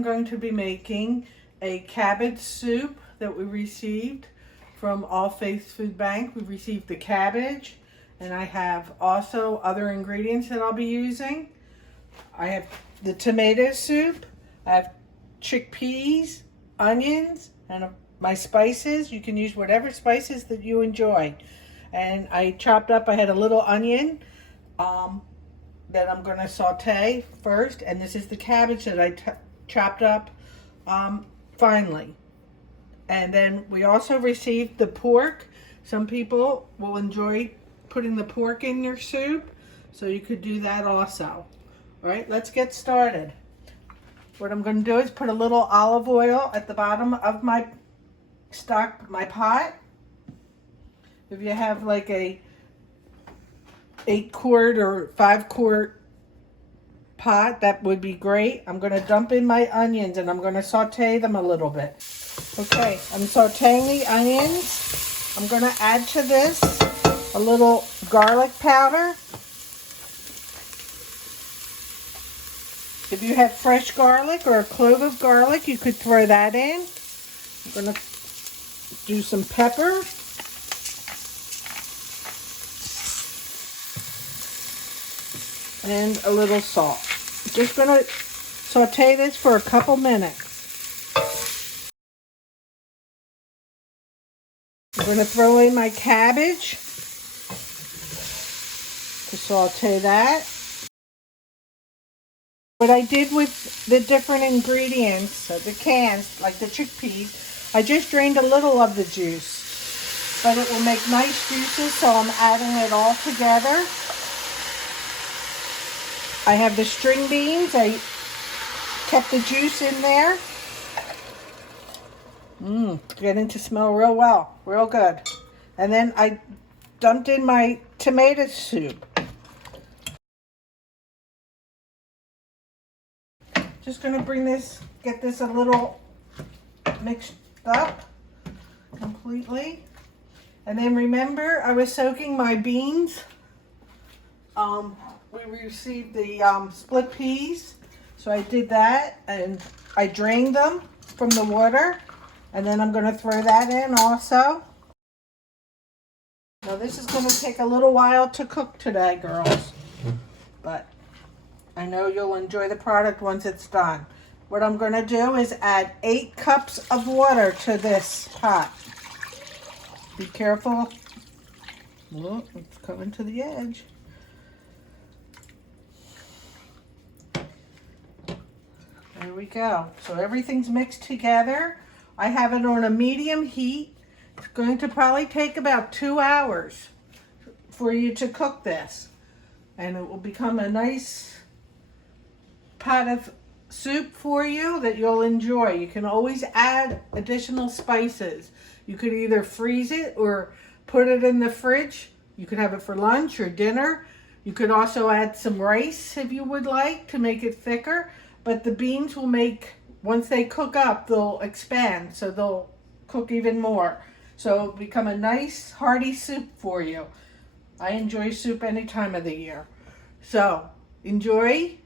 am going to be making a cabbage soup that we received from All Faiths Food Bank. We received the cabbage, and I have also other ingredients that I'll be using. I have the tomato soup, I have chickpeas, onions, and my spices. You can use whatever spices that you enjoy. And I chopped up, I had a little onion that I'm going to saute first, and this is the cabbage that I chopped up finely. And then we also received the pork. Some people will enjoy putting the pork in your soup, so you could do that also. All right, let's get started. What I'm going to do is put a little olive oil at the bottom of my pot. If you have like a 8-quart or 5-quart pot, that would be great. I'm going to dump in my onions and I'm going to saute them a little bit. Okay, I'm sauteing the onions. I'm going to add to this a little garlic powder. If you have fresh garlic or a clove of garlic, you could throw that in. I'm going to do some pepper. And a little salt. Just going to saute this for a couple minutes. I'm going to throw in my cabbage to saute that. What I did with the different ingredients, the cans, like the chickpeas, I just drained a little of the juice. But it will make nice juices, so I'm adding it all together. I have the string beans. I kept the juice in there. Getting to smell real well, real good. And then I dumped in my tomato soup. Just gonna get this a little mixed up completely. And then remember, I was soaking my beans. We received the split peas, so I did that, and I drained them from the water, and then I'm going to throw that in also. Now this is going to take a little while to cook today, girls, but I know you'll enjoy the product once it's done. What I'm going to do is add 8 cups of water to this pot. Be careful. Oh, it's coming to the edge. There we go. So everything's mixed together. I have it on a medium heat. It's going to probably take about 2 hours for you to cook this. And it will become a nice pot of soup for you that you'll enjoy. You can always add additional spices. You could either freeze it or put it in the fridge. You could have it for lunch or dinner. You could also add some rice if you would like to make it thicker. But the beans will once they cook up, they'll expand, so they'll cook even more. So it'll become a nice, hearty soup for you. I enjoy soup any time of the year. So, enjoy.